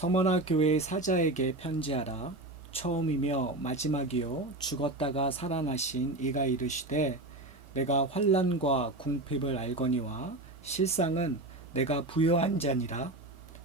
서머나 교회의 사자에게 편지하라. 처음이며 마지막이요 죽었다가 살아나신 이가 이르시되 내가 환난과 궁핍을 알거니와 실상은 내가 부요한 자니라.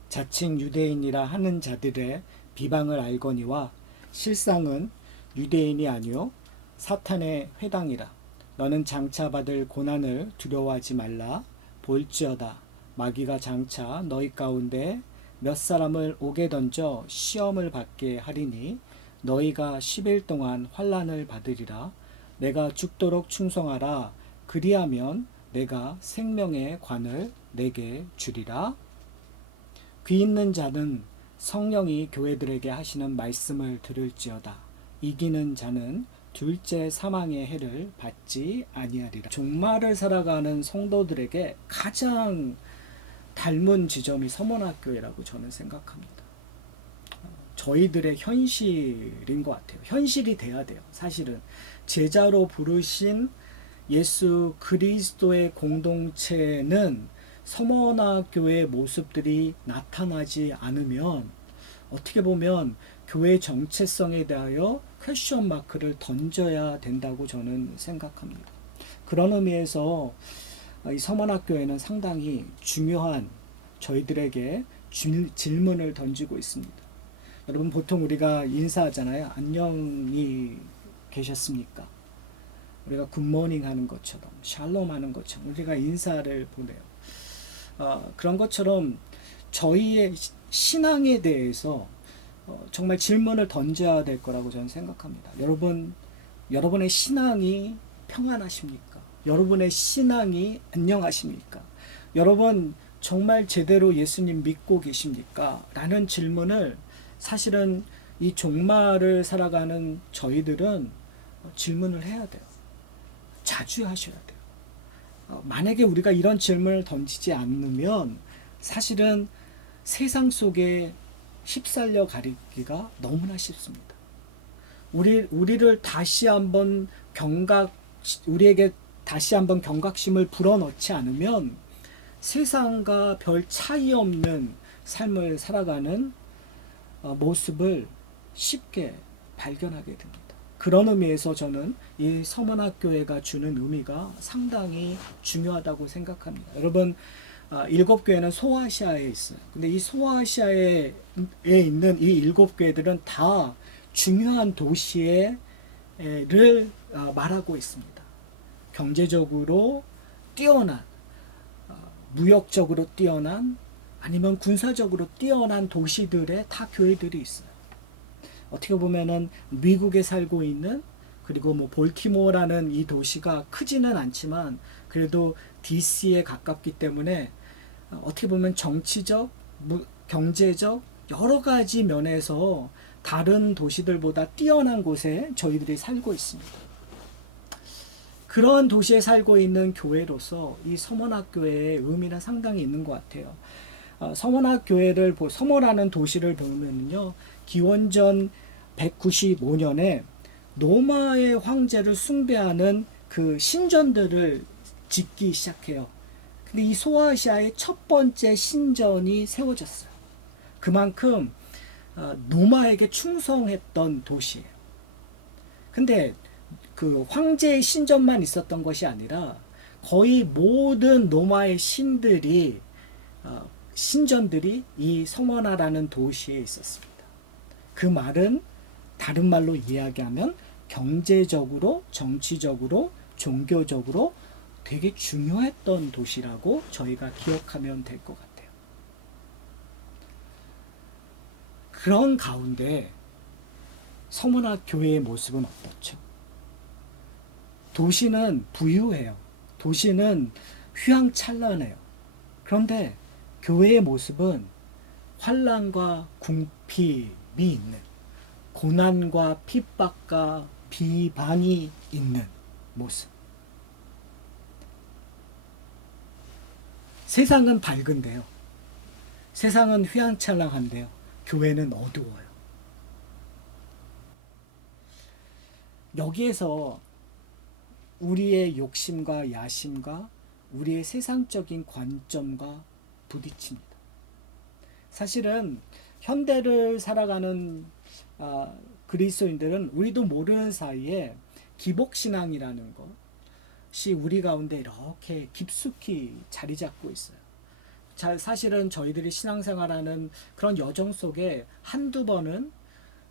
자칭 유대인이라 하는 자들의 비방을 알거니와 실상은 유대인이 아니요 사탄의 회당이라. 너는 장차 받을 고난을 두려워하지 말라. 볼지어다 마귀가 장차 너희 가운데 몇 사람을 옥에 던져 시험을 받게 하리니 너희가 10일 동안 환난을 받으리라. 내가 죽도록 충성하라. 그리하면 내가 생명의 관을 내게 주리라. 귀 있는 자는 성령이 교회들에게 하시는 말씀을 들을지어다. 이기는 자는 둘째 사망의 해를 받지 아니하리라. 종말을 살아가는 성도들에게 가장 닮은 지점이 서문학교회라고 저는 생각합니다. 저희들의 현실인 것 같아요. 현실이 돼야 돼요. 사실은 제자로 부르신 예수 그리스도의 공동체는 서머나교회의 모습들이 나타나지 않으면 어떻게 보면 교회 정체성에 대하여 퀘스천 마크를 던져야 된다고 저는 생각합니다. 그런 의미에서 이 서머나교회는 상당히 중요한 저희들에게 질문을 던지고 있습니다. 여러분 보통 우리가 인사하잖아요. 안녕히 계셨습니까? 우리가 굿모닝 하는 것처럼 샬롬 하는 것처럼 우리가 인사를 보내요. 그런 것처럼 저희의 신앙에 대해서 정말 질문을 던져야 될 거라고 저는 생각합니다. 여러분의 신앙이 평안하십니까? 여러분의 신앙이 안녕하십니까? 여러분 정말 제대로 예수님 믿고 계십니까? 라는 질문을 사실은 이 종말을 살아가는 저희들은 질문을 해야 돼요. 자주 하셔야 돼요. 만약에 우리가 이런 질문을 던지지 않으면 사실은 세상 속에 휩쓸려 가기가 너무나 쉽습니다. 우리를 다시 한번 우리에게 다시 한번 경각심을 불어넣지 않으면 세상과 별 차이 없는 삶을 살아가는 모습을 쉽게 발견하게 됩니다. 그런 의미에서 저는 이 서문학교회가 주는 의미가 상당히 중요하다고 생각합니다. 여러분 7교회는 소아시아에 있어요. 근데 이 소아시아에 있는 이 7교회들은 다 중요한 도시를 말하고 있습니다. 경제적으로 뛰어난, 무역적으로 뛰어난, 아니면 군사적으로 뛰어난 도시들에 다 교회들이 있어요. 어떻게 보면은 미국에 살고 있는, 그리고 뭐 볼티모어라는 이 도시가 크지는 않지만 그래도 DC에 가깝기 때문에 어떻게 보면 정치적, 경제적 여러 가지 면에서 다른 도시들보다 뛰어난 곳에 저희들이 살고 있습니다. 그런 도시에 살고 있는 교회로서 이 서문학교회의 의미는 상당히 있는 것 같아요. 서문학교회를 서머라는 도시를 보면요, 기원전 195년에 로마의 황제를 숭배하는 그 신전들을 짓기 시작해요. 근데 이 소아시아의 첫 번째 신전이 세워졌어요. 그만큼 로마에게 충성했던 도시예요. 근데 그 황제의 신전만 있었던 것이 아니라 거의 모든 로마의 신전들이 이 서머나라는 도시에 있었습니다. 그 말은 다른 말로 이야기하면 경제적으로, 정치적으로, 종교적으로 되게 중요했던 도시라고 저희가 기억하면 될 것 같아요. 그런 가운데 서문학 교회의 모습은 어떻죠? 도시는 부유해요. 도시는 휘황찬란해요. 그런데 교회의 모습은 환난과 궁핍이 있는, 고난과 핍박과 비방이 있는 모습. 세상은 밝은데요. 세상은 휘황찬란한데요. 교회는 어두워요. 여기에서 우리의 욕심과 야심과 우리의 세상적인 관점과 부딪힙니다. 사실은 현대를 살아가는 그리스도인들은 우리도 모르는 사이에 기복신앙이라는 것이 우리 가운데 이렇게 깊숙이 자리 잡고 있어요. 사실은 저희들이 신앙생활하는 그런 여정 속에 한두 번은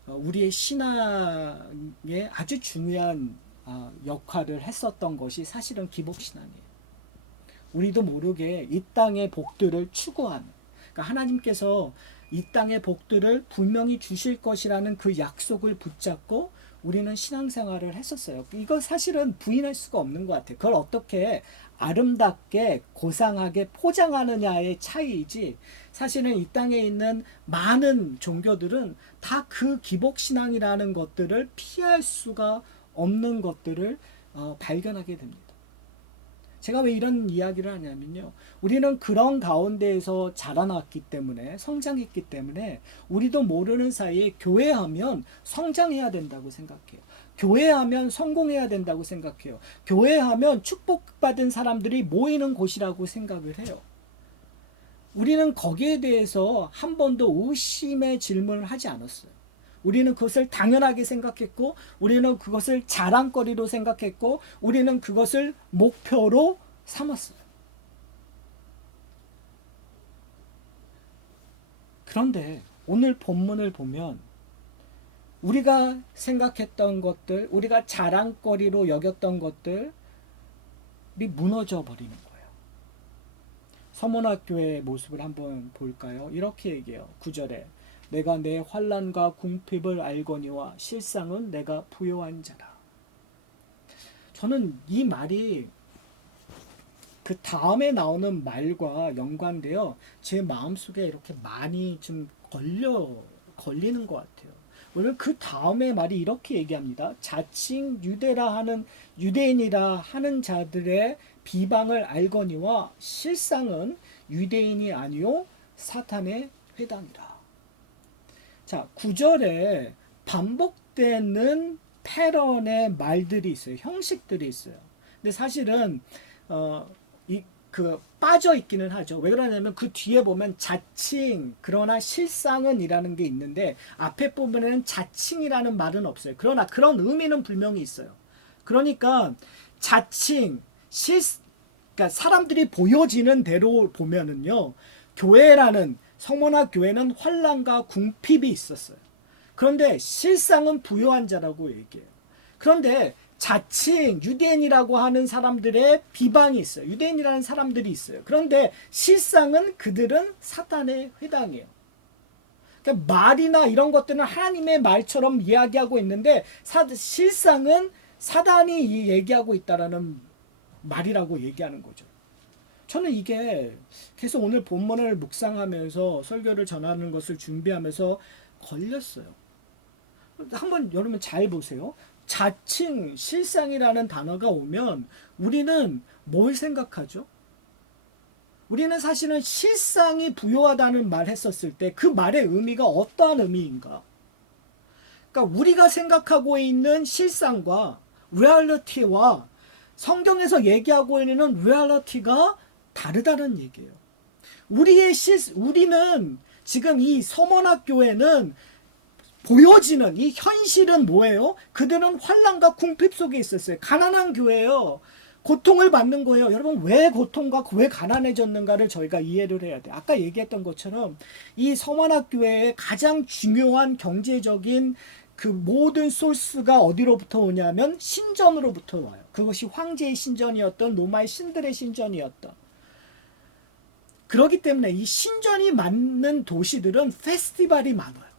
우리의 신앙에 아주 중요한 역할을 했었던 것이 사실은 기복신앙이에요. 우리도 모르게 이 땅의 복들을 추구하는, 그러니까 하나님께서 이 땅의 복들을 분명히 주실 것이라는 그 약속을 붙잡고 우리는 신앙생활을 했었어요. 이거 사실은 부인할 수가 없는 것 같아요. 그걸 어떻게 아름답게 고상하게 포장하느냐의 차이이지, 사실은 이 땅에 있는 많은 종교들은 다 그 기복신앙이라는 것들을 피할 수가 없는 것들을 발견하게 됩니다. 제가 왜 이런 이야기를 하냐면요, 우리는 그런 가운데에서 자라났기 때문에, 성장했기 때문에 우리도 모르는 사이에 교회하면 성장해야 된다고 생각해요. 교회하면 성공해야 된다고 생각해요. 교회하면 축복받은 사람들이 모이는 곳이라고 생각을 해요. 우리는 거기에 대해서 한 번도 의심의 질문을 하지 않았어요. 우리는 그것을 당연하게 생각했고, 우리는 그것을 자랑거리로 생각했고, 우리는 그것을 목표로 삼았어요. 그런데 오늘 본문을 보면 우리가 생각했던 것들, 우리가 자랑거리로 여겼던 것들이 무너져 버리는 거예요. 서문학교의 모습을 한번 볼까요? 이렇게 얘기해요. 9절에 내가 내 환난과 궁핍을 알거니와 실상은 내가 부요한 자라. 저는 이 말이 그 다음에 나오는 말과 연관되어 제 마음속에 이렇게 많이 좀 걸리는 것 같아요. 오늘 그 다음에 말이 이렇게 얘기합니다. 자칭 유대인이라 하는 자들의 비방을 알거니와 실상은 유대인이 아니요 사탄의 회당이라. 자, 9절에 반복되는 패런의 말들이 있어요. 형식들이 있어요. 근데 사실은 빠져 있기는 하죠. 왜 그러냐면 그 뒤에 보면 자칭 그러나 실상은 이라는 게 있는데 앞에 부분에는 자칭이라는 말은 없어요. 그러나 그런 의미는 분명히 있어요. 그러니까 자칭 그러니까 사람들이 보여지는 대로 보면은요, 교회라는 성모나 교회는 환난과 궁핍이 있었어요. 그런데 실상은 부요한 자라고 얘기해요. 그런데 자칭 유대인이라고 하는 사람들의 비방이 있어요. 유대인이라는 사람들이 있어요. 그런데 실상은 그들은 사탄의 회당이에요. 그러니까 말이나 이런 것들은 하나님의 말처럼 이야기하고 있는데 실상은 사단이 얘기하고 있다라는 말이라고 얘기하는 거죠. 저는 이게 계속 오늘 본문을 묵상하면서 설교를 전하는 것을 준비하면서 걸렸어요. 한번 여러분 잘 보세요. 자칭, 실상이라는 단어가 오면 우리는 뭘 생각하죠? 우리는 사실은 실상이 부요하다는 말 했었을 때 그 말의 의미가 어떠한 의미인가? 그러니까 우리가 생각하고 있는 실상과 리얼리티와 성경에서 얘기하고 있는 리얼리티가 다르다는 얘기예요. 우리는 지금 이 서머나 교회는 보여지는 이 현실은 뭐예요? 그들은 환난과 궁핍 속에 있었어요. 가난한 교회예요. 고통을 받는 거예요. 여러분, 왜 고통과 왜 가난해졌는가를 저희가 이해를 해야 돼요. 아까 얘기했던 것처럼 이 서머나 교회의 가장 중요한 경제적인 그 모든 소스가 어디로부터 오냐면 신전으로부터 와요. 그것이 황제의 신전이었던, 로마의 신들의 신전이었던. 그렇기 때문에 이 신전이 많은 도시들은 페스티벌이 많아요.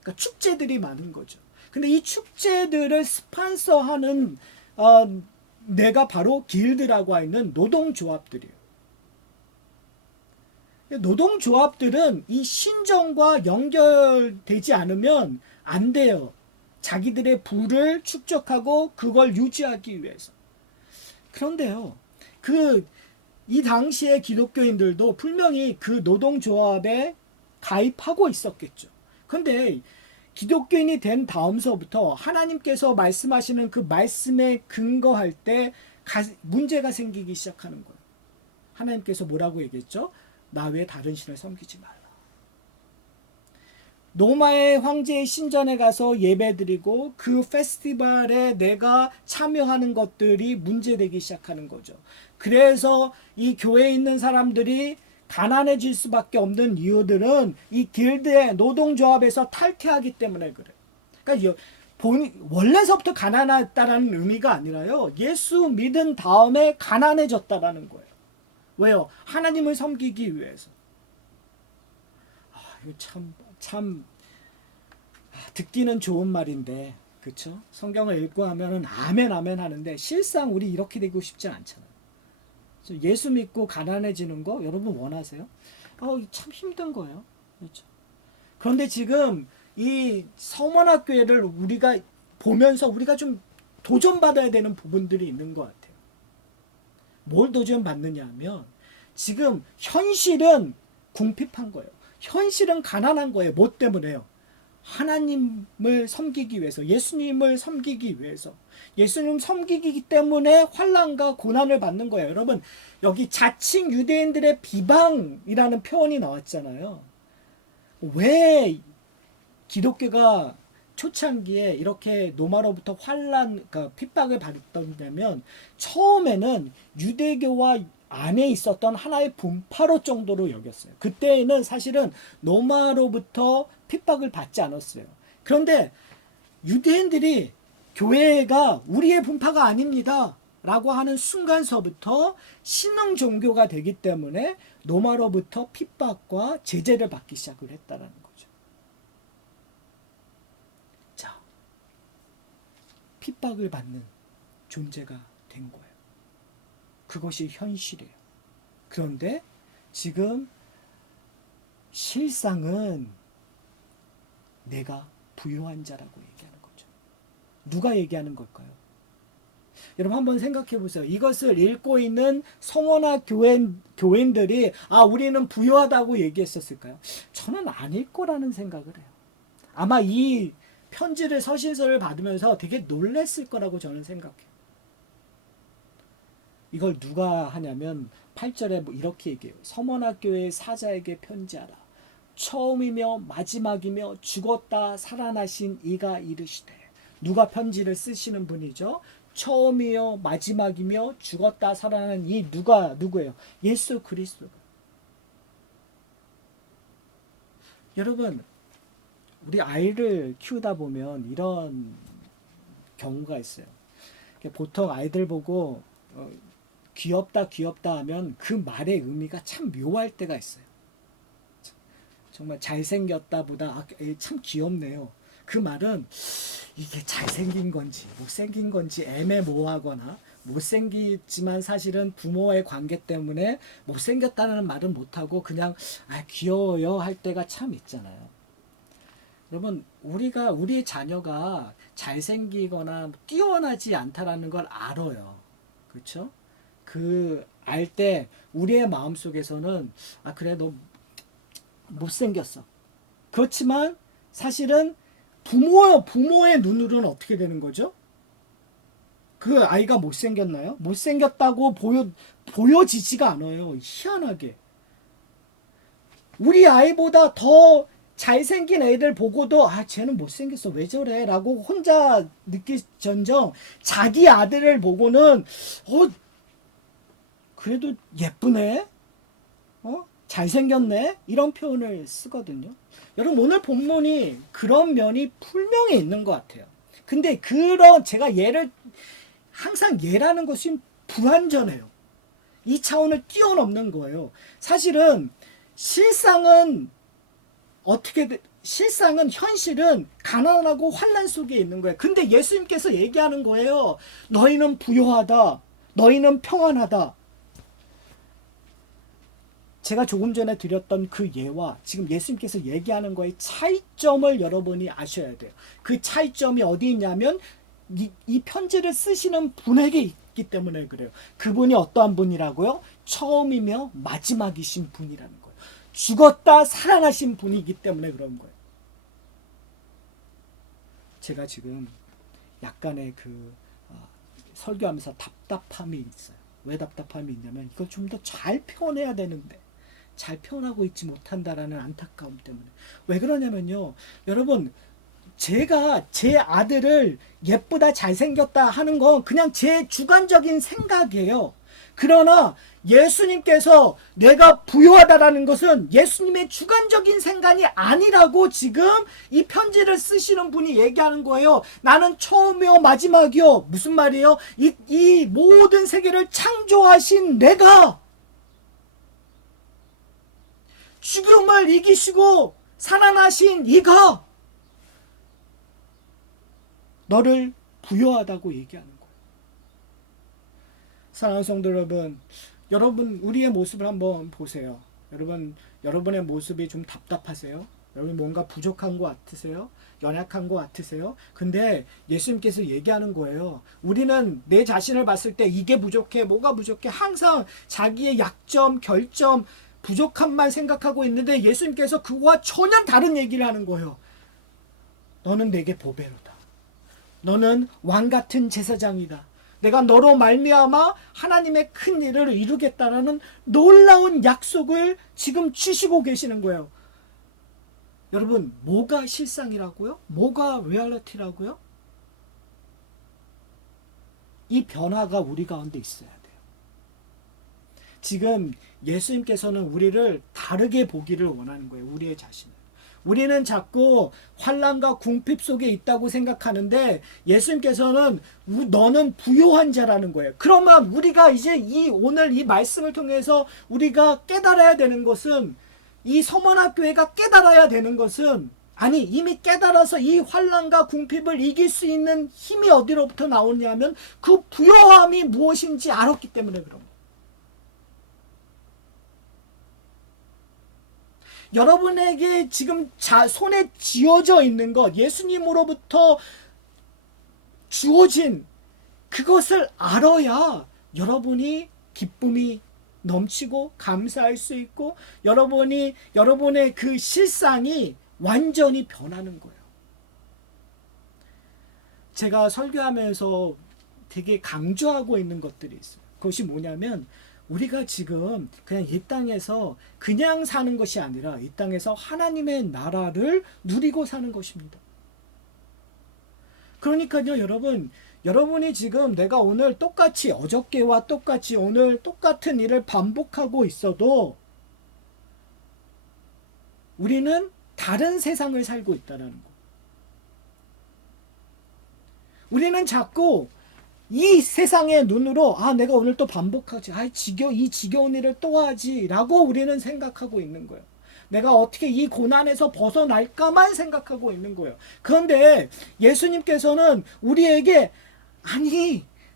그러니까 축제들이 많은 거죠. 근데 이 축제들을 스폰서하는 내가 바로 길드라고 하는 노동조합들이에요. 노동조합들은 이 신전과 연결되지 않으면 안 돼요. 자기들의 부를 축적하고 그걸 유지하기 위해서. 그런데요, 이 당시의 기독교인들도 분명히 그 노동조합에 가입하고 있었겠죠. 그런데 기독교인이 된 다음서부터 하나님께서 말씀하시는 그 말씀에 근거할 때 문제가 생기기 시작하는 거예요. 하나님께서 뭐라고 얘기했죠? 나 외에 다른 신을 섬기지 말라. 로마의 황제의 신전에 가서 예배드리고 그 페스티벌에 내가 참여하는 것들이 문제되기 시작하는 거죠. 그래서 이 교회에 있는 사람들이 가난해질 수밖에 없는 이유들은 이 길드의 노동조합에서 탈퇴하기 때문에 그래요. 그러니까 원래서부터 가난했다라는 의미가 아니라요. 예수 믿은 다음에 가난해졌다라는 거예요. 왜요? 하나님을 섬기기 위해서. 이거 참 듣기는 좋은 말인데, 그렇죠? 성경을 읽고 하면은 아멘 아멘 하는데 실상 우리 이렇게 되고 싶지 않잖아요. 예수 믿고 가난해지는 거 여러분 원하세요? 참 힘든 거예요. 그렇죠? 그런데 지금 이 서문학교회를 우리가 보면서 우리가 좀 도전받아야 되는 부분들이 있는 것 같아요. 뭘 도전받느냐 하면 지금 현실은 궁핍한 거예요. 현실은 가난한 거예요. 뭐 때문에요? 하나님을 섬기기 위해서, 예수님을 섬기기 위해서, 예수님 섬기기 때문에 환난과 고난을 받는 거예요. 여러분, 여기 자칭 유대인들의 비방이라는 표현이 나왔잖아요. 왜 기독교가 초창기에 이렇게 로마로부터 그러니까 핍박을 받았냐면, 처음에는 유대교와 안에 있었던 하나의 분파로 정도로 여겼어요. 그때는 사실은 로마로부터 핍박을 받지 않았어요. 그런데 유대인들이 교회가 우리의 분파가 아닙니다 라고 하는 순간서부터 신흥 종교가 되기 때문에 로마로부터 핍박과 제재를 받기 시작을 했다는 거죠. 자, 핍박을 받는 존재가 된 거예요. 그것이 현실이에요. 그런데 지금 실상은 내가 부요한 자라고 얘기하는 거죠. 누가 얘기하는 걸까요? 여러분 한번 생각해 보세요. 이것을 읽고 있는 성원화 교인들이 우리는 부요하다고 얘기했었을까요? 저는 아닐 거라는 생각을 해요. 아마 이 편지를 서신서를 받으면서 되게 놀랬을 거라고 저는 생각해요. 이걸 누가 하냐면 8절에 이렇게 얘기해요. 서문학교의 사자에게 편지하라. 처음이며 마지막이며 죽었다 살아나신 이가 이르시되. 누가 편지를 쓰시는 분이죠? 처음이요 마지막이며 죽었다 살아난 이 누구예요? 예수 그리스도. 여러분, 우리 아이를 키우다 보면 이런 경우가 있어요. 보통 아이들 보고 귀엽다 하면 그 말의 의미가 참 묘할 때가 있어요. 정말 잘생겼다 보다 참 귀엽네요. 그 말은 이게 잘생긴 건지 못생긴 건지 애매모호하거나, 못생기지만 사실은 부모의 관계 때문에 못생겼다는 말은 못하고 그냥 귀여워요 할 때가 참 있잖아요. 여러분, 우리 자녀가 잘생기거나 뛰어나지 않다라는 걸 알아요. 그렇죠? 알 때 우리의 마음속에서는 그래 너 못생겼어. 그렇지만 사실은 부모의 눈으로는 어떻게 되는 거죠? 그 아이가 못생겼나요? 못생겼다고 보여지지가 않아요. 희한하게. 우리 아이보다 더 잘생긴 애들 보고도 쟤는 못생겼어 왜 저래 라고 혼자 느낄전정 자기 아들을 보고는 그래도 예쁘네, 잘생겼네, 이런 표현을 쓰거든요. 여러분, 오늘 본문이 그런 면이 분명히 있는 것 같아요. 근데 제가 항상 예라는 것이 불완전해요. 이 차원을 뛰어넘는 거예요. 사실은 실상은 현실은 가난하고 환난 속에 있는 거예요. 근데 예수님께서 얘기하는 거예요. 너희는 부요하다. 너희는 평안하다. 제가 조금 전에 드렸던 그 예와 지금 예수님께서 얘기하는 거의 차이점을 여러분이 아셔야 돼요. 그 차이점이 어디 있냐면 이 편지를 쓰시는 분에게 있기 때문에 그래요. 그분이 어떠한 분이라고요? 처음이며 마지막이신 분이라는 거예요. 죽었다 살아나신 분이기 때문에 그런 거예요. 제가 지금 약간의 설교하면서 답답함이 있어요. 왜 답답함이 있냐면 이걸 좀 더 잘 표현해야 되는데 잘 표현하고 있지 못한다라는 안타까움 때문에. 왜 그러냐면요. 여러분, 제가 제 아들을 예쁘다 잘생겼다 하는 건 그냥 제 주관적인 생각이에요. 그러나 예수님께서 내가 부유하다라는 것은 예수님의 주관적인 생각이 아니라고 지금 이 편지를 쓰시는 분이 얘기하는 거예요. 나는 처음이요 마지막이요. 무슨 말이에요? 이 모든 세계를 창조하신 내가 죽음을 이기시고 살아나신 이가 너를 부유하다고 얘기하는 거예요. 사랑하는 성도 여러분, 우리의 모습을 한번 보세요. 여러분의 모습이 좀 답답하세요? 여러분 뭔가 부족한 것 같으세요? 연약한 것 같으세요? 근데 예수님께서 얘기하는 거예요. 우리는 내 자신을 봤을 때 이게 부족해, 뭐가 부족해, 항상 자기의 약점, 결점, 부족함만 생각하고 있는데 예수님께서 그와 전혀 다른 얘기를 하는 거예요. 너는 내게 보배로다. 너는 왕같은 제사장이다. 내가 너로 말미암아 하나님의 큰 일을 이루겠다라는 놀라운 약속을 지금 주시고 계시는 거예요. 여러분, 뭐가 실상이라고요? 뭐가 리얼리티라고요? 이 변화가 우리 가운데 있어야 돼요. 지금 예수님께서는 우리를 다르게 보기를 원하는 거예요. 우리의 자신을. 우리는 자꾸 환난과 궁핍 속에 있다고 생각하는데 예수님께서는 너는 부요한 자라는 거예요. 그러면 우리가 이제 오늘 이 말씀을 통해서 우리가 깨달아야 되는 것은, 이 서머나 교회가 깨달아야 되는 것은, 아니 이미 깨달아서 이 환난과 궁핍을 이길 수 있는 힘이 어디로부터 나오냐면 그 부요함이 무엇인지 알았기 때문에 그런 거예요. 여러분에게 지금 손에 쥐어져 있는 것, 예수님으로부터 주어진 그것을 알아야 여러분이 기쁨이 넘치고 감사할 수 있고 여러분의 그 실상이 완전히 변하는 거예요. 제가 설교하면서 되게 강조하고 있는 것들이 있어요. 그것이 뭐냐면 우리가 지금 그냥 이 땅에서 그냥 사는 것이 아니라 이 땅에서 하나님의 나라를 누리고 사는 것입니다. 그러니까요, 여러분이 지금 내가 오늘 똑같이 어저께와 똑같이 오늘 똑같은 일을 반복하고 있어도 우리는 다른 세상을 살고 있다는 거. 우리는 자꾸 이 세상의 눈으로 내가 오늘 또 반복하지, 이 지겨운 일을 또 하지 라고 우리는 생각하고 있는 거예요. 내가 어떻게 이 고난에서 벗어날까만 생각하고 있는 거예요. 그런데 예수님께서는 우리에게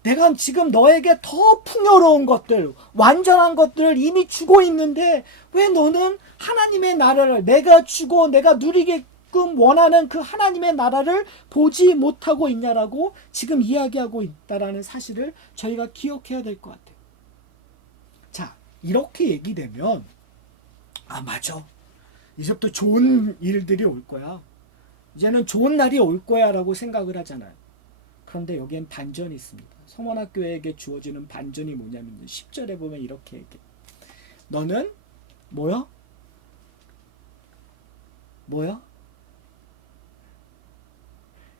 내가 지금 너에게 더 풍요로운 것들, 완전한 것들을 이미 주고 있는데 왜 너는 하나님의 나라를 내가 주고 내가 누리게끔 원하는 그 하나님의 나라를 보지 못하고 있냐라고 지금 이야기하고 있다라는 사실을 저희가 기억해야 될 것 같아요. 자, 이렇게 얘기되면 맞아. 이제부터 좋은 일들이 올 거야. 이제는 좋은 날이 올 거야 라고 생각을 하잖아요. 그런데 여기엔 반전이 있습니다. 성원학교에게 주어지는 반전이 뭐냐면 10절에 보면 이렇게 얘기해. 너는 뭐야?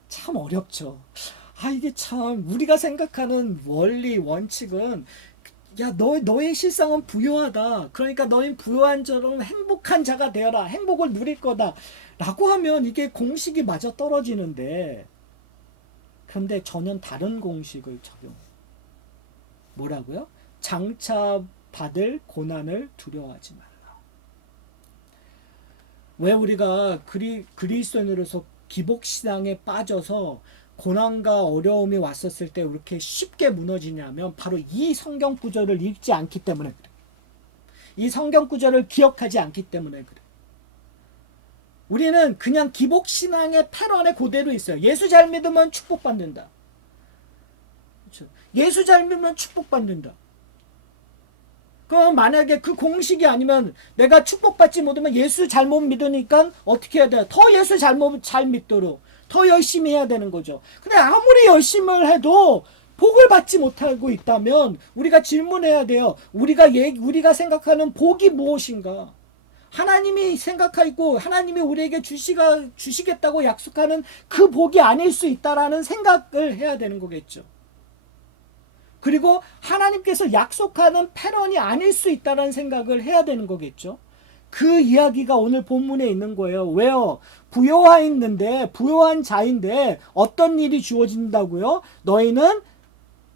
참 어렵죠. 이게 참 우리가 생각하는 원리 원칙은 너의 실상은 부요하다. 그러니까 너는 부요한 자로 행복한 자가 되어라. 행복을 누릴 거다. 라고 하면 이게 공식이 맞아 떨어지는데, 그런데 전혀 다른 공식을 적용해요. 뭐라고요? 장차 받을 고난을 두려워하지 말라. 왜 우리가 그리스도인으로서 기복신앙에 빠져서 고난과 어려움이 왔었을 때 이렇게 쉽게 무너지냐면 바로 이 성경 구절을 읽지 않기 때문에 그래. 이 성경 구절을 기억하지 않기 때문에 그래. 우리는 그냥 기복신앙의 패런에 그대로 있어요. 예수 잘 믿으면 축복받는다. 그렇죠? 예수 잘 믿으면 축복받는다. 그럼 만약에 그 공식이 아니면 내가 축복받지 못하면 예수 잘못 믿으니까 어떻게 해야 돼? 더 예수 잘 믿도록 더 열심히 해야 되는 거죠. 근데 아무리 열심을 해도 복을 받지 못하고 있다면 우리가 질문해야 돼요. 우리가 생각하는 복이 무엇인가? 하나님이 생각하고 하나님이 우리에게 주시겠다고 약속하는 그 복이 아닐 수 있다라는 생각을 해야 되는 거겠죠. 그리고 하나님께서 약속하는 패런이 아닐 수 있다는 생각을 해야 되는 거겠죠. 그 이야기가 오늘 본문에 있는 거예요. 왜요? 부요한 자인데 어떤 일이 주어진다고요? 너희는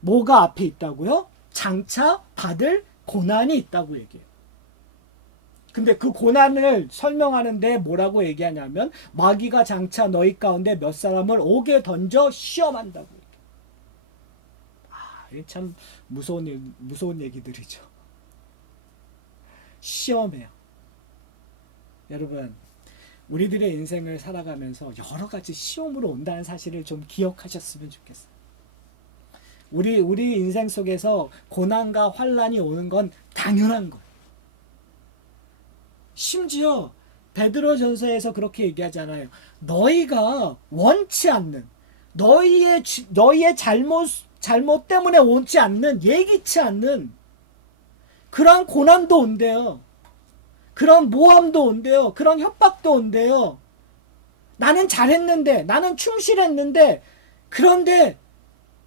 뭐가 앞에 있다고요? 장차 받을 고난이 있다고 얘기해요. 근데 그 고난을 설명하는데 뭐라고 얘기하냐면 마귀가 장차 너희 가운데 몇 사람을 옥에 던져 시험한다고 얘기해요. 이게 참 무서운 얘기들이죠. 시험해요. 여러분, 우리들의 인생을 살아가면서 여러 가지 시험으로 온다는 사실을 좀 기억하셨으면 좋겠어요. 우리 인생 속에서 고난과 환난이 오는 건 당연한 거예요. 심지어 베드로전서에서 그렇게 얘기하잖아요. 너희가 원치 않는 너희의 잘못 때문에 오지 않는 예기치 않는 그런 고난도 온대요. 그런 모함도 온대요. 그런 협박도 온대요. 나는 잘했는데, 나는 충실했는데, 그런데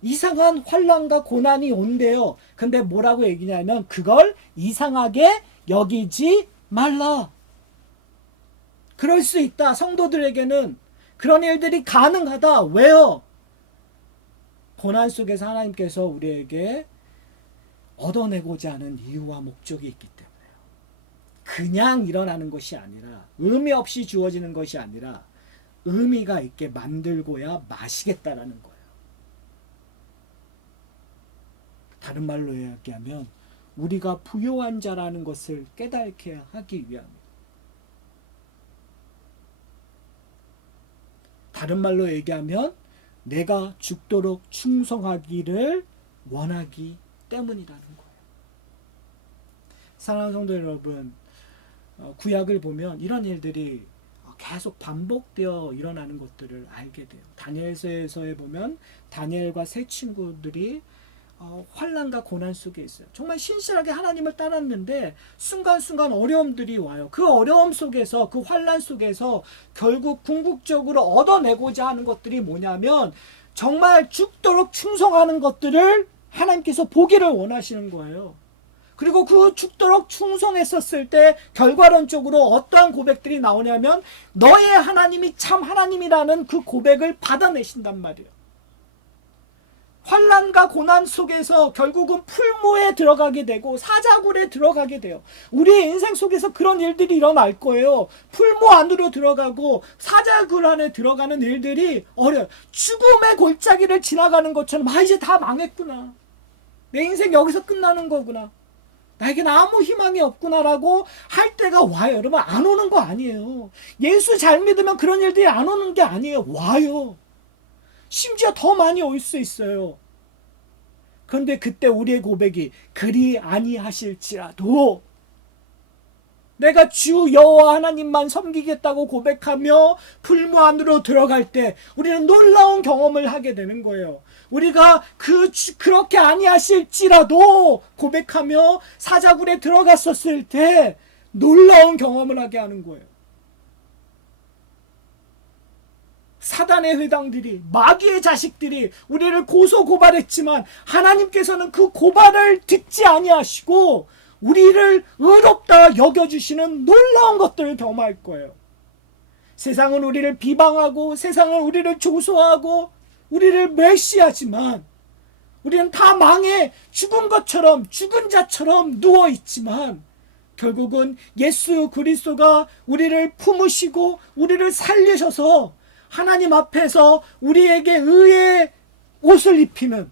이상한 환난과 고난이 온대요. 근데 뭐라고 얘기냐면 그걸 이상하게 여기지 말라. 그럴 수 있다. 성도들에게는 그런 일들이 가능하다. 왜요? 고난 속에서 하나님께서 우리에게 얻어내고자 하는 이유와 목적이 있기 때문에요. 그냥 일어나는 것이 아니라, 의미 없이 주어지는 것이 아니라 의미가 있게 만들고야 마시겠다라는 거예요. 다른 말로 이야기하면 우리가 부요한 자라는 것을 깨닫게 하기 위함입니다. 다른 말로 얘기하면 내가 죽도록 충성하기를 원하기 때문이라는 거예요. 사랑하는 성도 여러분, 구약을 보면 이런 일들이 계속 반복되어 일어나는 것들을 알게 돼요. 다니엘서에 보면 다니엘과 세 친구들이 환난과 고난 속에 있어요. 정말 신실하게 하나님을 따랐는데 순간순간 어려움들이 와요. 그 어려움 속에서, 그 환난 속에서 결국 궁극적으로 얻어내고자 하는 것들이 뭐냐면 정말 죽도록 충성하는 것들을 하나님께서 보기를 원하시는 거예요. 그리고 그 죽도록 충성했었을 때 결과론적으로 어떠한 고백들이 나오냐면 너의 하나님이 참 하나님이라는 그 고백을 받아내신단 말이에요. 환난과 고난 속에서 결국은 풀무에 들어가게 되고 사자굴에 들어가게 돼요. 우리의 인생 속에서 그런 일들이 일어날 거예요. 풀무 안으로 들어가고 사자굴 안에 들어가는 일들이 어려워요. 죽음의 골짜기를 지나가는 것처럼 이제 다 망했구나. 내 인생 여기서 끝나는 거구나. 나에겐 아무 희망이 없구나라고 할 때가 와요. 여러분, 안 오는 거 아니에요. 예수 잘 믿으면 그런 일들이 안 오는 게 아니에요. 와요. 심지어 더 많이 올 수 있어요. 그런데 그때 우리의 고백이 그리 아니하실지라도 내가 주 여호와 하나님만 섬기겠다고 고백하며 풀무 안으로 들어갈 때 우리는 놀라운 경험을 하게 되는 거예요. 우리가 그렇게 아니하실지라도 고백하며 사자굴에 들어갔었을 때 놀라운 경험을 하게 하는 거예요. 사단의 회당들이, 마귀의 자식들이 우리를 고소고발했지만 하나님께서는 그 고발을 듣지 아니하시고 우리를 의롭다 여겨주시는 놀라운 것들을 경험할 거예요. 세상은 우리를 비방하고 세상은 우리를 조소하고 우리를 멸시하지만 우리는 다 망해 죽은 것처럼, 죽은 자처럼 누워있지만 결국은 예수 그리스도가 우리를 품으시고 우리를 살리셔서 하나님 앞에서 우리에게 의의 옷을 입히는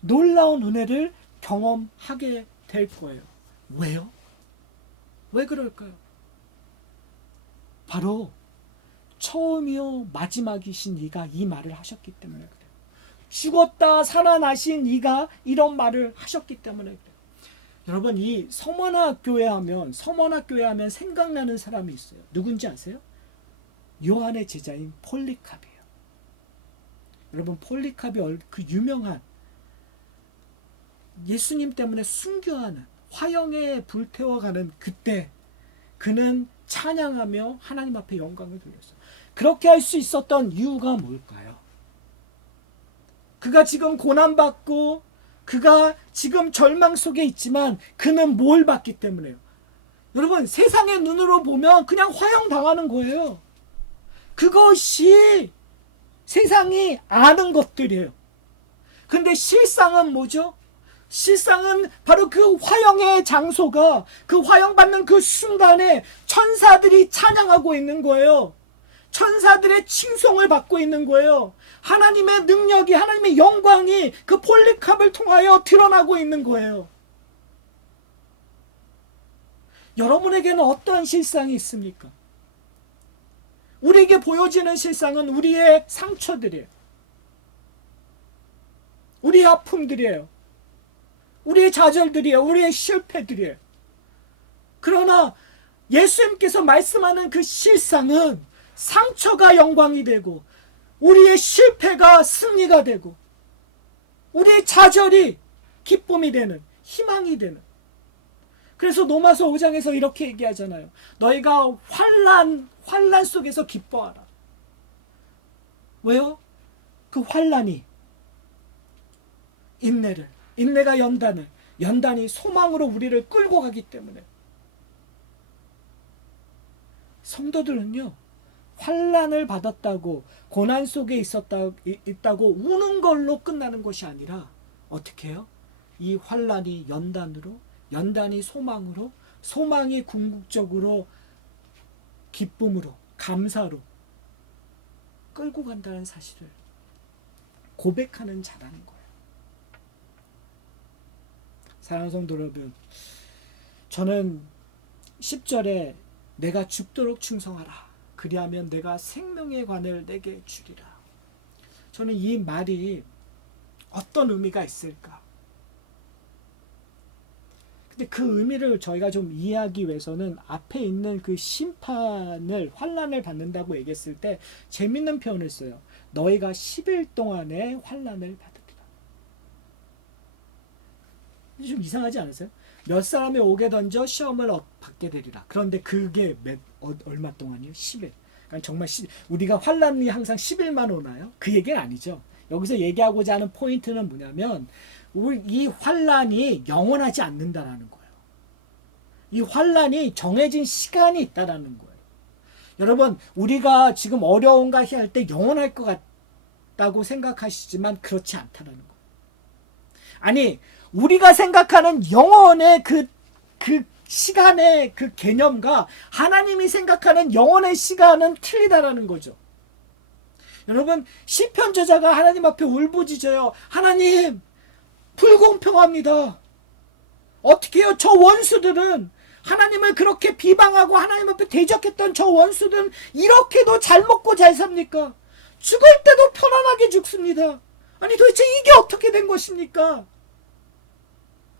놀라운 은혜를 경험하게 될 거예요. 왜요? 왜 그럴까요? 바로 처음이요 마지막이신 이가 이 말을 하셨기 때문에 그래요. 죽었다 살아나신 이가 이런 말을 하셨기 때문에 그래요. 여러분, 이 서머나 하면 생각나는 사람이 있어요. 누군지 아세요? 요한의 제자인 폴리캅이에요. 여러분, 폴리캅이 그 유명한 예수님 때문에 순교하는, 화형에 불태워가는 그때 그는 찬양하며 하나님 앞에 영광을 돌렸어요. 그렇게 할 수 있었던 이유가 뭘까요? 그가 지금 고난받고 그가 지금 절망 속에 있지만 그는 뭘 받기 때문에요? 여러분, 세상의 눈으로 보면 그냥 화형당하는 거예요. 그것이 세상이 아는 것들이에요. 근데 실상은 뭐죠? 실상은 바로 그 화형의 장소가, 그 화형받는 그 순간에 천사들이 찬양하고 있는 거예요. 천사들의 칭송을 받고 있는 거예요. 하나님의 능력이, 하나님의 영광이 그 폴리캅을 통하여 드러나고 있는 거예요. 여러분에게는 어떠한 실상이 있습니까? 우리에게 보여지는 실상은 우리의 상처들이에요. 우리의 아픔들이에요. 우리의 좌절들이에요. 우리의 실패들이에요. 그러나 예수님께서 말씀하는 그 실상은 상처가 영광이 되고 우리의 실패가 승리가 되고 우리의 좌절이 기쁨이 되는, 희망이 되는. 그래서 로마서 5장에서 이렇게 얘기하잖아요. 너희가 환난 속에서 기뻐하라. 왜요? 그 환난이 인내를, 인내가 연단을, 연단이 소망으로 우리를 끌고 가기 때문에. 성도들은요, 환난을 받았다고, 고난 속에 있다고 우는 걸로 끝나는 것이 아니라 어떻게 해요? 이 환난이 연단으로, 연단이 소망으로, 소망이 궁극적으로 기쁨으로, 감사로 끌고 간다는 사실을 고백하는 자라는 거예요. 사랑하는 성도 여러분, 저는 10절에 내가 죽도록 충성하라. 그리하면 내가 생명의 관을 내게 주리라. 저는 이 말이 어떤 의미가 있을까? 근데 그 의미를 저희가 좀 이해하기 위해서는 앞에 있는 그 심판을, 환난을 받는다고 얘기했을 때 재밌는 표현을 써요. 너희가 10일 동안의 환난을 받으리라. 좀 이상하지 않으세요? 몇 사람이 오게 던져 시험을 받게 되리라. 그런데 그게 얼마 동안이요? 10일. 그러니까 정말 우리가 환난이 항상 10일만 오나요? 그 얘기는 아니죠. 여기서 얘기하고자 하는 포인트는 뭐냐면 이 환난이 영원하지 않는다라는 거예요. 이 환난이 정해진 시간이 있다라는 거예요. 여러분, 우리가 지금 어려운가 할 때 영원할 것 같다고 생각하시지만 그렇지 않다라는 거예요. 아니, 우리가 생각하는 영원의 그 시간의 그 개념과 하나님이 생각하는 영원의 시간은 틀리다라는 거죠. 여러분, 시편 저자가 하나님 앞에 울부짖어요. 하나님, 불공평합니다. 어떻게 해요? 저 원수들은, 하나님을 그렇게 비방하고 하나님 앞에 대적했던 저 원수들은 이렇게도 잘 먹고 잘 삽니까? 죽을 때도 편안하게 죽습니다. 아니, 도대체 이게 어떻게 된 것입니까?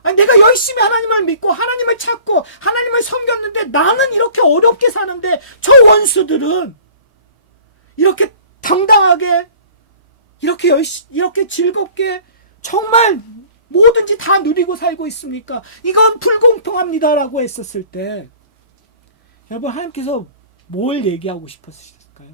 아니, 내가 열심히 하나님을 믿고 하나님을 찾고 하나님을 섬겼는데 나는 이렇게 어렵게 사는데 저 원수들은 이렇게 당당하게, 이렇게 즐겁게 정말 뭐든지 다 누리고 살고 있습니까? 이건 불공평합니다라고 했었을 때 여러분, 하나님께서 뭘 얘기하고 싶었을까요?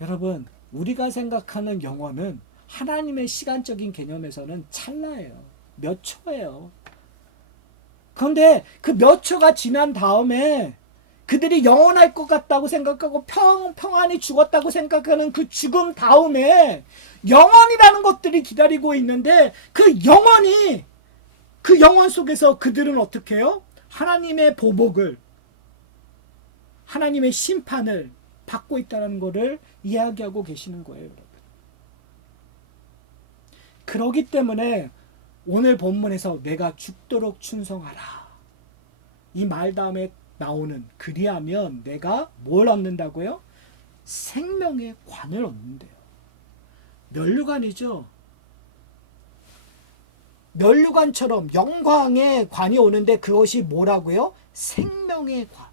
여러분, 우리가 생각하는 영혼은 하나님의 시간적인 개념에서는 찰나예요. 몇 초예요. 그런데 그 몇 초가 지난 다음에 그들이 영원할 것 같다고 생각하고 평안히 죽었다고 생각하는 그 죽음 다음에 영원이라는 것들이 기다리고 있는데 그 영원 속에서 그들은 어떻게 해요? 하나님의 보복을, 하나님의 심판을 받고 있다는 것을 이야기하고 계시는 거예요, 여러분. 그러기 때문에 오늘 본문에서 내가 죽도록 충성하라, 이 말 다음에 나오는 그리하면 내가 뭘 얻는다고요? 생명의 관을 얻는데요. 면류관이죠. 면류관처럼 영광의 관이 오는데 그것이 뭐라고요? 생명의 관.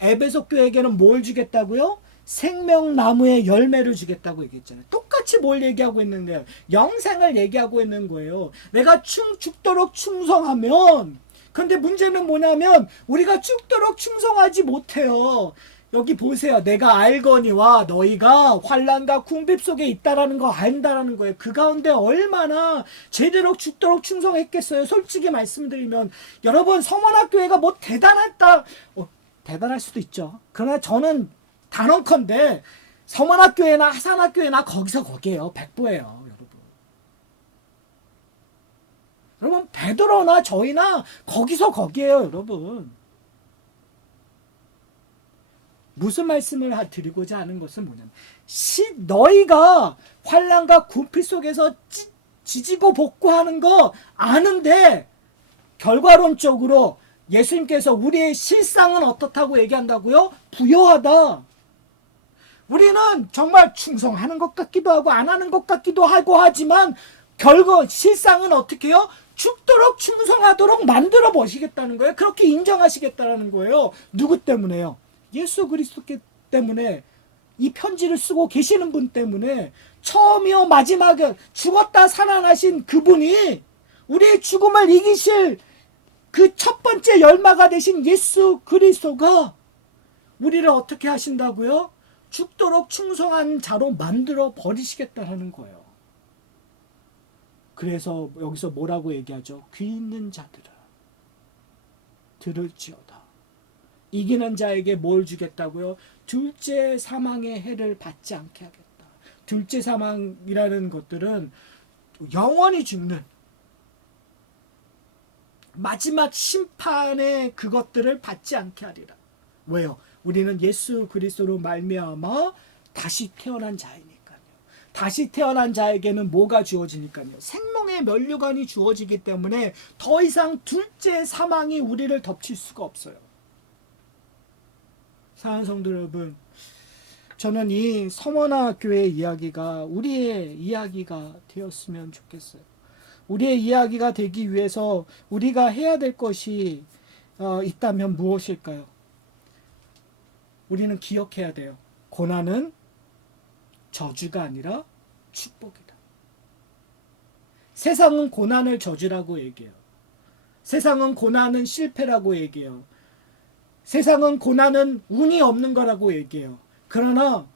에베소 교회에게는 뭘 주겠다고요? 생명나무의 열매를 주겠다고 얘기했잖아요. 똑같이 똑같이 뭘 얘기하고 있는데요? 영생을 얘기하고 있는 거예요. 내가 죽도록 충성하면, 근데 문제는 뭐냐면 우리가 죽도록 충성하지 못해요. 여기 보세요. 내가 알거니와 너희가 환난과 궁핍 속에 있다라는 거 안다라는 거예요. 그 가운데 얼마나 제대로 죽도록 충성했겠어요. 솔직히 말씀드리면 여러분, 서원학교회가 뭐 대단했다, 대단할 수도 있죠. 그러나 저는 단언컨대 서원학교회나 하산학교회나 거기서 거기에요. 백부예요, 여러분. 여러분, 베드로나 저희나 거기서 거기에요, 여러분. 무슨 말씀을 드리고자 하는 것은 뭐냐면, 너희가 환난과 궁핍 속에서 지지고 볶고하는 거 아는데 결과론적으로 예수님께서 우리의 실상은 어떻다고 얘기한다고요? 부요하다. 우리는 정말 충성하는 것 같기도 하고 안 하는 것 같기도 하고 하지만 실상은 어떻게 해요? 죽도록 충성하도록 만들어 보시겠다는 거예요. 그렇게 인정하시겠다는 거예요. 누구 때문에요? 예수 그리스도 때문에, 이 편지를 쓰고 계시는 분 때문에, 처음이요 마지막에 죽었다 살아나신 그분이 우리의 죽음을 이기실 그 첫 번째 열마가 되신 예수 그리스도가 우리를 어떻게 하신다고요? 죽도록 충성한 자로 만들어 버리시겠다는 거예요. 그래서 여기서 뭐라고 얘기하죠? 귀 있는 자들아 들을지어다. 이기는 자에게 뭘 주겠다고요? 둘째 사망의 해를 받지 않게 하겠다. 둘째 사망이라는 것들은 영원히 죽는 마지막 심판의 그것들을 받지 않게 하리라. 왜요? 우리는 예수 그리스도로 말미암아 다시 태어난 자이니까요. 다시 태어난 자에게는 뭐가 주어지니까요? 생명의 면류관이 주어지기 때문에 더 이상 둘째 사망이 우리를 덮칠 수가 없어요. 사랑하는 성도 여러분, 저는 이 서머나 교회 이야기가 우리의 이야기가 되었으면 좋겠어요. 우리의 이야기가 되기 위해서 우리가 해야 될 것이 있다면 무엇일까요? 우리는 기억해야 돼요. 고난은 저주가 아니라 축복이다. 세상은 고난을 저주라고 얘기해요. 세상은 고난은 실패라고 얘기해요. 세상은 고난은 운이 없는 거라고 얘기해요. 그러나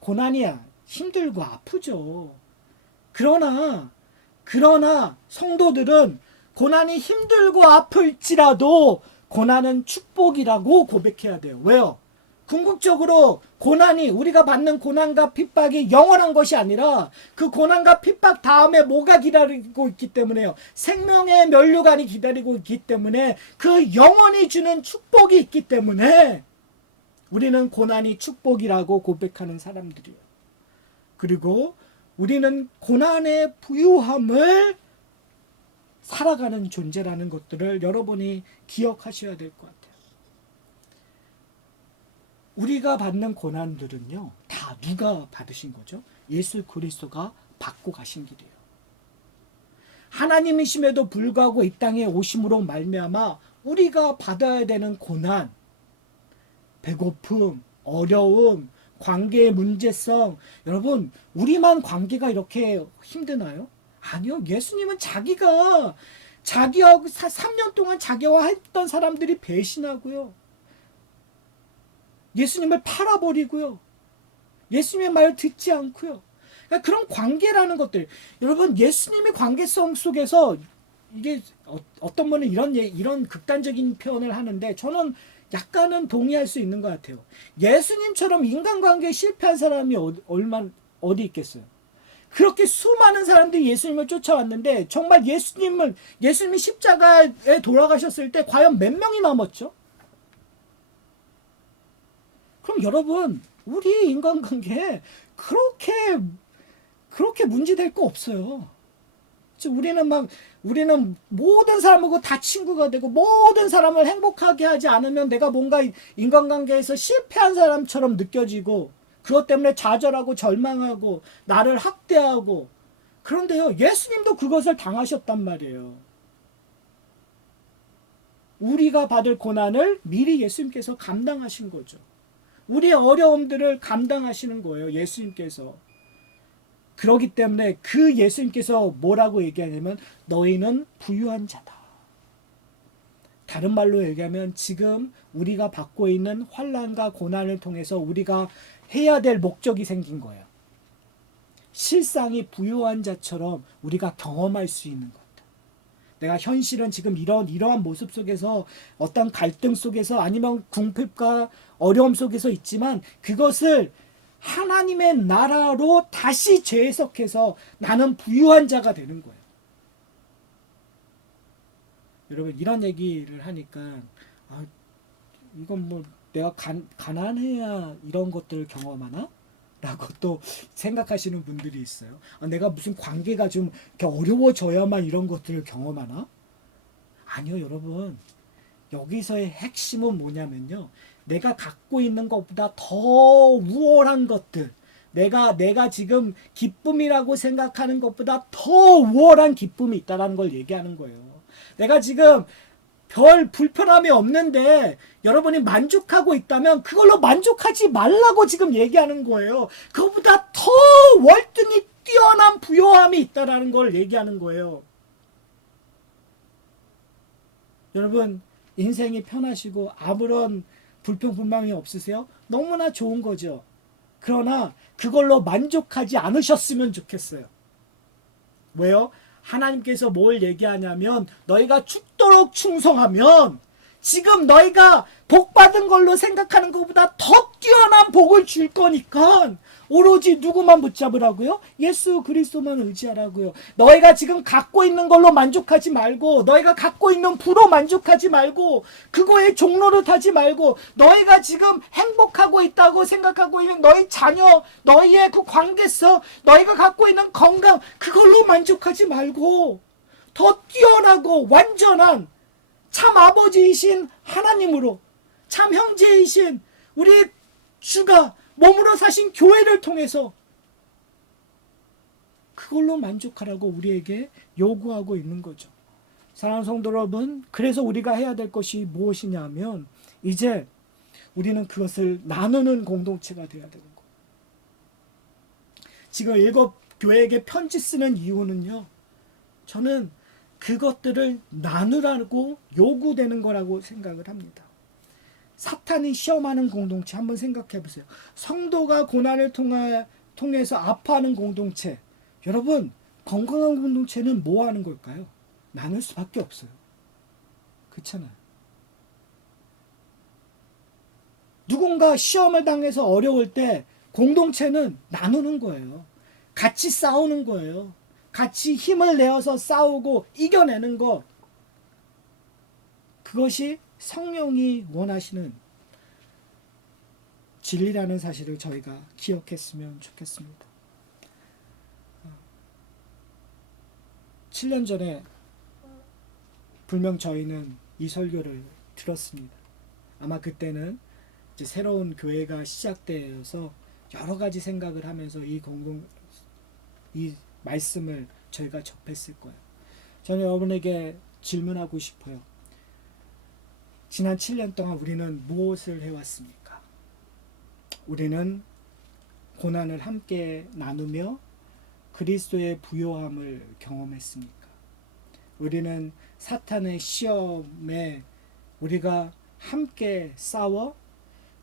고난이야 힘들고 아프죠. 그러나 성도들은 고난이 힘들고 아플지라도 고난은 축복이라고 고백해야 돼요. 왜요? 궁극적으로 고난이, 우리가 받는 고난과 핍박이 영원한 것이 아니라 그 고난과 핍박 다음에 뭐가 기다리고 있기 때문에요. 생명의 면류관이 기다리고 있기 때문에, 그 영원히 주는 축복이 있기 때문에 우리는 고난이 축복이라고 고백하는 사람들이에요. 그리고 우리는 고난의 부유함을 살아가는 존재라는 것들을 여러분이 기억하셔야 될 것 같아요. 우리가 받는 고난들은요, 다 누가 받으신 거죠? 예수 그리스도가 받고 가신 길이에요. 하나님이심에도 불구하고 이 땅에 오심으로 말미암아 우리가 받아야 되는 고난, 배고픔, 어려움, 관계의 문제성, 여러분, 우리만 관계가 이렇게 힘드나요? 아니요. 예수님은 자기하고 3년 동안 자기와 했던 사람들이 배신하고요, 예수님을 팔아버리고요, 예수님의 말을 듣지 않고요. 그러니까 그런 관계라는 것들, 여러분, 예수님의 관계성 속에서 이게 어떤 분은 이런 극단적인 표현을 하는데 저는 약간은 동의할 수 있는 것 같아요. 예수님처럼 인간관계에 실패한 사람이 어디 있겠어요? 그렇게 수많은 사람들이 예수님을 쫓아왔는데 정말 예수님이 십자가에 돌아가셨을 때 과연 몇 명이 남았죠? 그럼 여러분, 우리의 인간관계에 그렇게 문제될 거 없어요. 우리는 모든 사람하고 다 친구가 되고 모든 사람을 행복하게 하지 않으면 내가 뭔가 인간관계에서 실패한 사람처럼 느껴지고, 그것 때문에 좌절하고 절망하고 나를 학대하고. 그런데요, 예수님도 그것을 당하셨단 말이에요. 우리가 받을 고난을 미리 예수님께서 감당하신 거죠. 우리의 어려움들을 감당하시는 거예요, 예수님께서. 그렇기 때문에 그 예수님께서 뭐라고 얘기하냐면 너희는 부유한 자다. 다른 말로 얘기하면 지금 우리가 받고 있는 환난과 고난을 통해서 우리가 해야 될 목적이 생긴 거예요. 실상이 부유한 자처럼 우리가 경험할 수 있는 것. 내가 현실은 지금 이러한 모습 속에서 어떤 갈등 속에서 아니면 궁핍과 어려움 속에서 있지만 그것을 하나님의 나라로 다시 재해석해서 나는 부유한 자가 되는 거예요. 여러분 이런 얘기를 하니까 이건 뭐 내가 가난해야 이런 것들을 경험하나? 라고 또 생각하시는 분들이 있어요. 내가 무슨 관계가 좀 이렇게 어려워져야만 이런 것들을 경험하나? 아니요, 여러분. 여기서의 핵심은 뭐냐면요. 내가 갖고 있는 것보다 더 우월한 것들, 내가 지금 기쁨이라고 생각하는 것보다 더 우월한 기쁨이 있다는 걸 얘기하는 거예요. 내가 지금 별 불편함이 없는데 여러분이 만족하고 있다면 그걸로 만족하지 말라고 지금 얘기하는 거예요. 그것보다 더 월등히 뛰어난 부요함이 있다는 걸 얘기하는 거예요. 여러분 인생이 편하시고 아무런 불평불만이 없으세요? 너무나 좋은 거죠. 그러나 그걸로 만족하지 않으셨으면 좋겠어요. 왜요? 하나님께서 뭘 얘기하냐면 너희가 죽도록 충성하면 지금 너희가 복받은 걸로 생각하는 것보다 더 뛰어난 복을 줄 거니까 오로지 누구만 붙잡으라고요? 예수 그리스도만 의지하라고요. 너희가 지금 갖고 있는 걸로 만족하지 말고 너희가 갖고 있는 부로 만족하지 말고 그거에 종로를 타지 말고 너희가 지금 행복하고 있다고 생각하고 있는 너희 자녀 너희의 그 관계성 너희가 갖고 있는 건강 그걸로 만족하지 말고 더 뛰어나고 완전한 참 아버지이신 하나님으로 참 형제이신 우리 주가 몸으로 사신 교회를 통해서 그걸로 만족하라고 우리에게 요구하고 있는 거죠. 사랑하는 성도 여러분, 그래서 우리가 해야 될 것이 무엇이냐면 이제 우리는 그것을 나누는 공동체가 되어야 되는 거예요. 지금 7교회에게 편지 쓰는 이유는요. 저는 그것들을 나누라고 요구되는 거라고 생각을 합니다. 사탄이 시험하는 공동체 한번 생각해 보세요. 성도가 고난을 통해서 아파하는 공동체. 여러분 건강한 공동체는 뭐 하는 걸까요? 나눌 수밖에 없어요. 그렇잖아요. 누군가 시험을 당해서 어려울 때 공동체는 나누는 거예요. 같이 싸우는 거예요. 같이 힘을 내어서 싸우고 이겨내는 것. 그것이 성령이 원하시는 진리라는 사실을 저희가 기억했으면 좋겠습니다. 7년 전에 분명 저희는 이 설교를 들었습니다. 아마 그때는 이제 새로운 교회가 시작되어서 여러 가지 생각을 하면서 이 말씀을 저희가 접했을 거예요. 저는 여러분에게 질문하고 싶어요. 지난 7년 동안 우리는 무엇을 해왔습니까? 우리는 고난을 함께 나누며 그리스도의 부요함을 경험했습니까? 우리는 사탄의 시험에 우리가 함께 싸워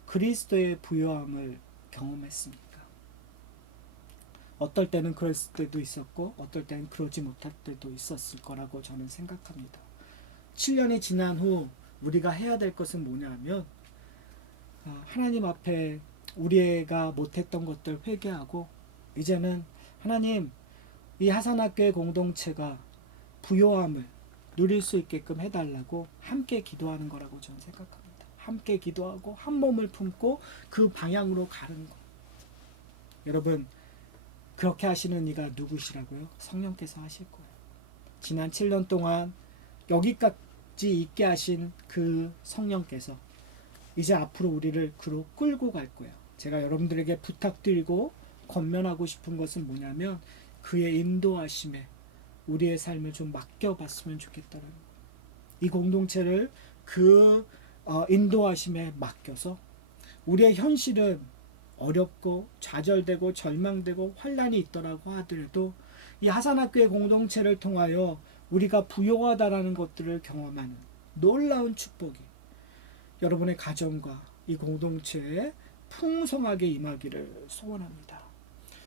그리스도의 부요함을 경험했습니까? 어떨 때는 그럴 때도 있었고 어떨 때는 그러지 못할 때도 있었을 거라고 저는 생각합니다. 7년이 지난 후 우리가 해야 될 것은 뭐냐면 하나님 앞에 우리가 못했던 것들 회개하고 이제는 하나님 이 하산학교의 공동체가 부요함을 누릴 수 있게끔 해달라고 함께 기도하는 거라고 저는 생각합니다. 함께 기도하고 한 몸을 품고 그 방향으로 가는 것. 여러분 그렇게 하시는 이가 누구시라고요? 성령께서 하실 거예요. 지난 7년 동안 여기까지 있게 하신 그 성령께서 이제 앞으로 우리를 그로 끌고 갈 거예요. 제가 여러분들에게 부탁드리고 권면하고 싶은 것은 뭐냐면 그의 인도하심에 우리의 삶을 좀 맡겨봤으면 좋겠다는 거예요. 이 공동체를 그 인도하심에 맡겨서 우리의 현실은 어렵고 좌절되고 절망되고 환란이 있더라고 하더라도 이 하산학교의 공동체를 통하여 우리가 부요하다라는 것들을 경험하는 놀라운 축복이 여러분의 가정과 이 공동체에 풍성하게 임하기를 소원합니다.